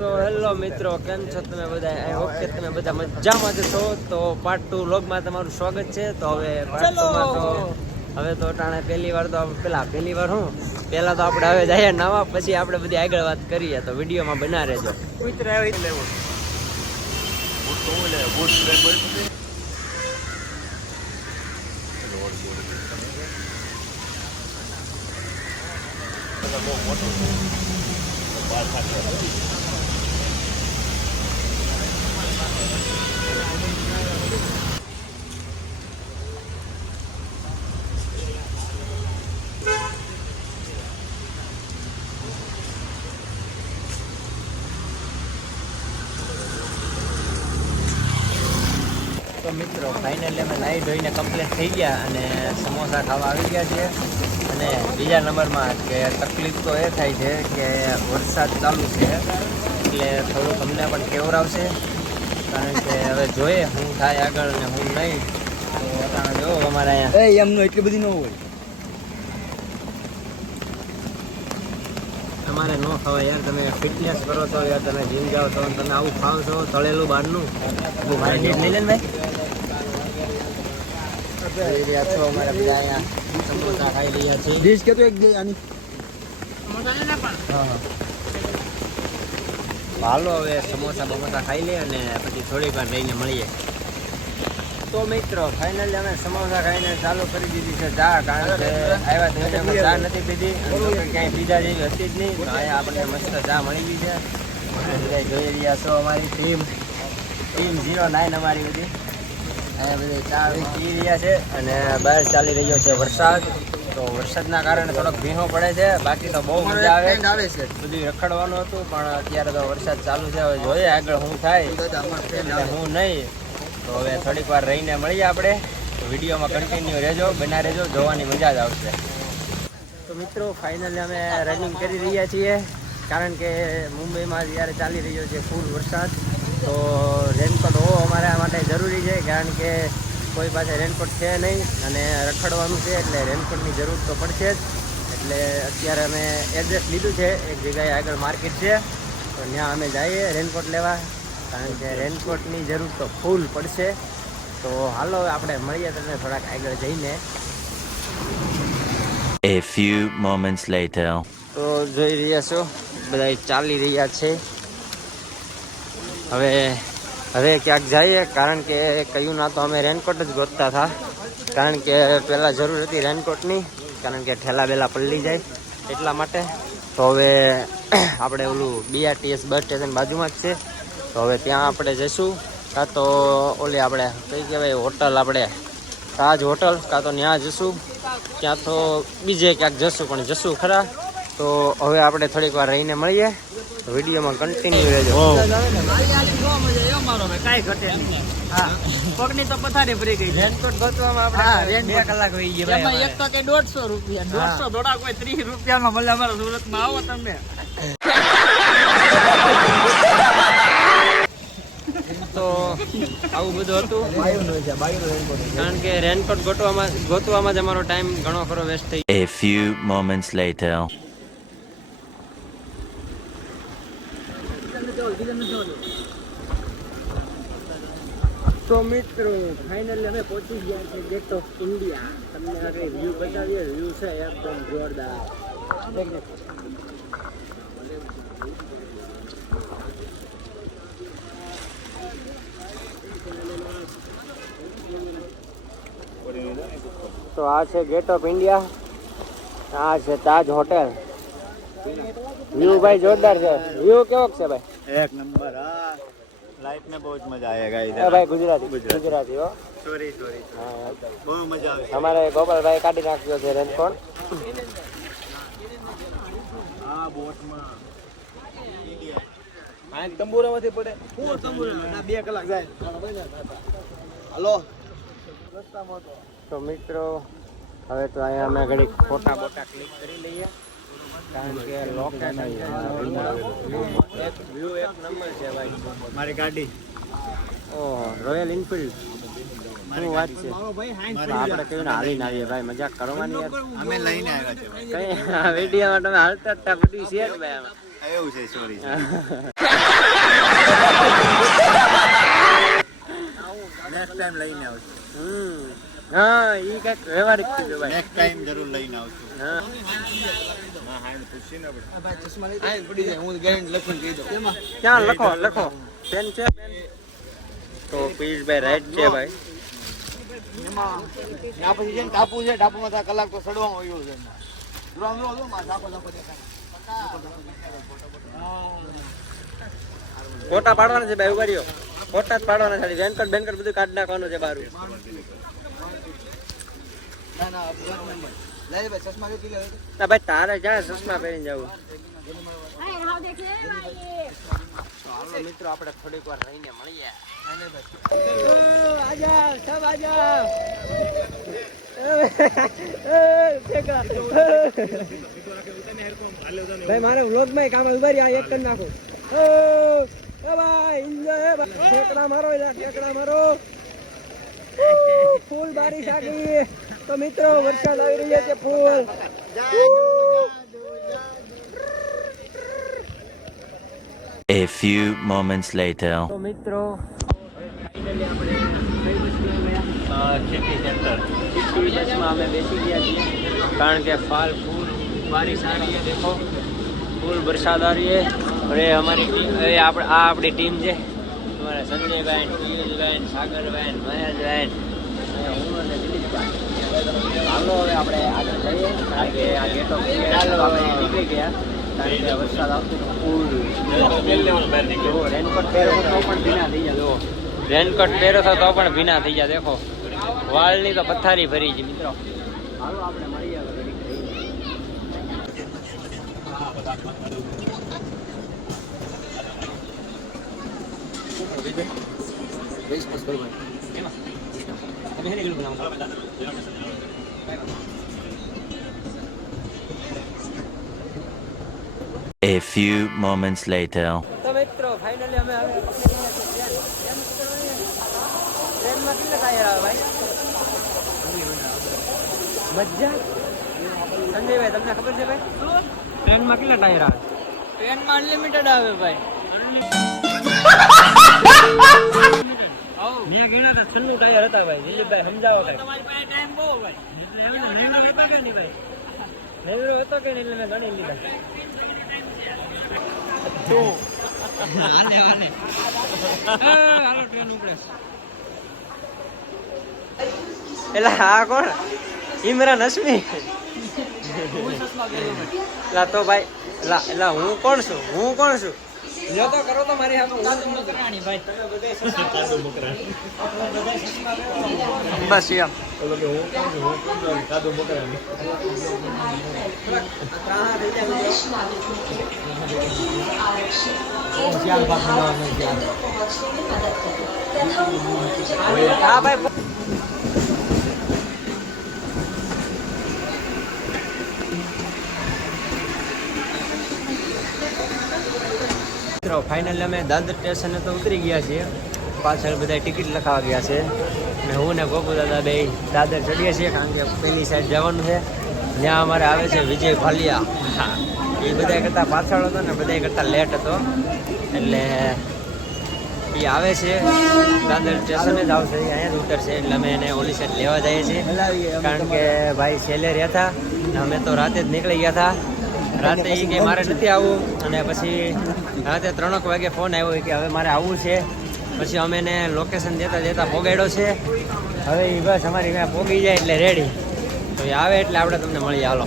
તો હેલો મિત્રો, કેમ છો તમે બધા? આઈ હોપ કે તમે બધા મજામાં જ છો. તો પાર્ટ 2 વ્લોગમાં તમારું સ્વાગત છે. તો હવે પાર્ટ 2 માં તો હવે તો ટાણે પહેલી વાર તો પહેલા તો આપણે હવે જઈએ નવા, પછી આપણે બધી આગળ વાત કરીએ. તો વિડીયોમાં બના રહેજો. તો મિત્રો ફાઇનલી અમે નાહી ધોઈને કમ્પ્લીટ થઈ ગયા અને સમોસા ખાવા આવી ગયા છીએ. અને બીજા નંબરમાં કે તકલીફ તો એ થાય છે કે વરસાદ ચાલુ છે, એટલે થોડુંક અમને પણ કેવરાવશે. કારણ કે હવે જોઈએ હું થાય આગળ ને હું નહીં. તો અત્યારે જો અમારે અહીંયા એમનું એટલી બધી ન હોય. તમારે ન ખવાય યાર. તમે ફિટનેસ કરો તો યાર, તમે જીમ જાઓ તો તમે આવું ખાવ છો તળેલું બહારનું. ભાઈ લઈ લે ને ભાઈ રહ્યા છો. અમારે બધા અહીંયા સમોસા ખાઈ રહ્યા છીએ. ડીશ કે તો એક દે આની. હાલો હવે સમોસા બમોસા ખાઈ લે અને પછી થોડીક વાર રહીને મળીએ. તો મિત્રો ફાઇનલી અમે સમોસા ખાઈને ચાલુ કરી દીધી છે ચા. કારણ કે આવ્યા થઈને અમે ચા નથી પીધી, ક્યાંય પીધા જેવી હતી જ નહીં. અહીંયા આપણને મસ્ત ચા મળી ગઈ છે. બધા જોઈ રહ્યા છો અમારી ટીમ 09 અમારી બધી અહીંયા બધી ચા પી રહ્યા છે. અને બહાર ચાલી રહ્યો છે વરસાદ. તો વરસાદના કારણે થોડોક ભીનો પડે છે, બાકી તો બહુ મજા આવે છે. બધું રખડવાનું હતું પણ અત્યારે તો વરસાદ ચાલુ છે. હવે જોઈએ આગળ શું થાય હું નહીં. તો હવે થોડીક વાર રહીને મળીએ આપણે. તો વિડીયોમાં કન્ટિન્યુ રહેજો, બના રહેજો, જોવાની મજા જ આવશે. તો મિત્રો ફાઇનલી અમે રનિંગ કરી રહ્યા છીએ. કારણ કે મુંબઈમાં જ્યારે ચાલી રહ્યો છે ફૂલ વરસાદ, તો રેનકોટ હોવો અમારા માટે જરૂરી છે. કારણ કે કોઈ પાસે રેનકોટ છે નહીં અને રખડવાનું છે, એટલે રેનકોટની જરૂર તો પડશે જ. એટલે અત્યારે અમે એડ્રેસ લીધું છે, એક જગ્યાએ આગળ માર્કેટ છે, તો ત્યાં અમે જઈએ રેનકોટ લેવા. કારણ કે રેનકોટની જરૂર તો ફૂલ પડશે. તો હાલો આપણે મળીએ તમને થોડાક આગળ જઈને. A few moments later. તો જોઈ રહ્યા છો બધા ચાલી રહ્યા છે. હવે ક્યાંક જઈએ. કારણ કે કહ્યું ના તો અમે રેનકોટ જ ગોતતા હતા. કારણ કે પહેલાં જરૂર હતી રેનકોટની, કારણ કે ઠેલા બેલા પલળી જાય એટલા માટે. તો હવે આપણે ઓલું BRTS બસ સ્ટેશન બાજુમાં જ છે, તો હવે ત્યાં આપણે જઈશું. કાં તો ઓલી આપણે કઈ કહેવાય હોટલ, આપણે તાજ હોટલ, કાં તો ત્યાં જઈશું. ત્યાં તો બીજે ક્યાંક જશું, પણ જશું ખરા. તો હવે આપણે થોડીક વાર રહીને મળીએ. વિડીયોમાં કન્ટિન્યુ રહેજો. પગની તો પથારી ભરી ગઈ. રેનકોટ ગોતવામાં આપણે 2 કલાક વહી ગયા. એમાં એક તો કે 150 રૂપિયા, 150 થોડા કોઈ 30 રૂપિયામાં મળે. અમારા સુરતમાં આવો તમે. તો આવું બધું હતું. કારણ કે રેનકોટ ગોતવામાં જ અમારો ટાઈમ ઘણો ખરો વેસ્ટ થઈ. A few moments later. તો મિત્રો ફાઇનલી અમે પહોંચી ગયા છે ગેટ ઓફ ઇન્ડિયા. તમને આ કઈ વ્યૂ બતાવીએ. વ્યૂ છે એકદમ જોરદાર. તો આ છે ગેટ ઓફ ઇન્ડિયા, આ છે તાજ હોટેલ. વ્યૂ ભાઈ જોરદાર છે. વ્યૂ કેવો છે ભાઈ? એક નંબર. હા, લાઈફ में बहुत मजा आएगा इधर. ભાઈ ગુજરાતી હો. સોરી હા, બહુ મજા આવે. અમારે ગોપાલભાઈ કાઢી નાખ્યો છે રેનકોટ. હા, બોટમાં આ તંબુરામાંથી પડે. હું તંબુરા 2 કલાક જાય. હાલો. તો મિત્રો હવે તો અહીંયા અમે ઘડી ફોટા બોટા ક્લિક કરી લઈએ. કારણ કે લોકેશન વ્યૂ એક નંબર છે ભાઈ. મારી ગાડી ઓહો, રોયલ એનફિલ્ડ. શું વાત છે? આપણે કેવું હાલીને આવીએ ભાઈ, મજાક કરવાની યાર. અમે લઈને આવ્યા છે. કઈ વિડીયોમાં તમે હાલતા હતા બધું શેર ભાઈ. એવું છે સોરી નેક્સ્ટ ટાઈમ લઈને આવશું હા ઈ કઈક વ્યવહારિક કીધું ભાઈ. નેક્સ્ટ ટાઈમ જરૂર લઈને આવશું હા ક્યાં લખો પેન છે પેન તો પિયુષભાઈ રાઈટ છે ભાઈ. ત્યાં પછી છે ને ટાપુ છે ટાપુમાં ત્યાં કલાક તો સડવામાં આવ્યો છે ફોટા પાડવાના છે ભાઈ ઉભા રહ્યો. ફોટા જ પાડવાના છે રેનકોટ બેનકોટ બધું કાઢી નાખવાનું છે બહાર. ના ભાઈ તારે ક્યાં ચશ્મા પહેરીને જવું. ચાલો મિત્રો આપણે થોડીક વાર રહીને મળીએ. ભાઈ મારે વ્લોગ માં કામ ઉભા રહ્યા એક કરી નાખો. ભાઈ એન્જોય ઠેકડા મારો ઠેકડા મારો. ફૂલ બારીશ આ ગઈ તો મિત્રો વરસાદ આવી રહ્યો છે ફૂલ. A few moments later. તો મિત્રો ખેતી સેન્ટર બસમાં અમે બેસી ગયા છીએ કારણ કે ફાલ ફૂલ બાरिश आ रही है. देखो फूल बरसात आ रही है. और ये हमारी टीम આપણી ટીમ છે. તમારા સંજયભાઈ, પિયુષભાઈ, સાગરભાઈ, મહેશભાઈ, હું અને દિલીપભાઈ. હાલો હવે આપણે આગળ જઈએ કારણ કે આ ગેટો આપણે નીકળી ગયા કારણ કે વરસાદ આવતો ફૂલ. રેનકોટ પહેરો તો પણ ભીના થઈ જાય. જો રેનકોટ પહેરો તો પણ ભીના થઈ જાય. દેખો વાળની તો પથ્થારી ભરી છે મિત્રો. હાલો આપણે મળીએ હવે ઘડીક રહીને. A few moments later. તો મિત્રો ફાઇનલી અમે હવે ટ્રેનમાં કેટલા ટાયર આવે ભાઈ? મજા સંજયભાઈ તમને ખબર છે ભાઈ ટ્રેનમાં કેટલા ટાયર આવે? ટ્રેનમાં અનલિમિટેડ આવે ભાઈ. મેં ગણ્યા હતા 96 ટાયર હતા ભાઈ. દિલીપભાઈ સમજાવો કઈ. તમારી પાસે ટાઈમ બહુ ભાઈ. નેવરો હતો કે નહીં ભાઈ? નેવરો હતો કે નહીં એટલે મેં ગણી લીધા. હાલો ટ્રેન ઉપડે. એટલે આ કોણ? ઇમરાન હસમી. લા તો ભાઈ લા હું કોણ છું? લ્યો તો કરો તો મારી સામે. બસ એમ હા ભાઈ. મિત્રો ફાઇનલી અમે દાદર સ્ટેશને તો ઉતરી ગયા છીએ. પાછળ બધા ટિકિટ લખાવા ગયા છે અને હું ને ગોપુ દાદા બે દાદર ચડીએ છીએ કારણ કે પેલી સાઈડ જવાનું છે. જ્યાં અમારે આવે છે વિજય ભાલિયા. એ બધા કરતાં પાછળ હતો ને બધા કરતાં લેટ હતો એટલે એ આવે છે દાદર સ્ટેશને જ આવશે. અહીંયા જ ઉતરશે એટલે અમે એને ઓલી સાઈડ લેવા જઈએ છીએ કારણ કે ભાઈ છેલ્લે રહ્યા હતા. અમે તો રાતે જ નીકળી ગયા હતા. રાતે એ કે મારે નથી આવવું અને પછી રાતે 3 વાગે ફોન આવ્યો કે હવે મારે આવવું છે. પછી અમે એને લોકેશન દેતા પોગાડ્યો છે. હવે એ બસ અમારી ત્યાં પોગી જાય એટલે રેડી. તો એ આવે એટલે આપણે તમને મળીએ. હાલો.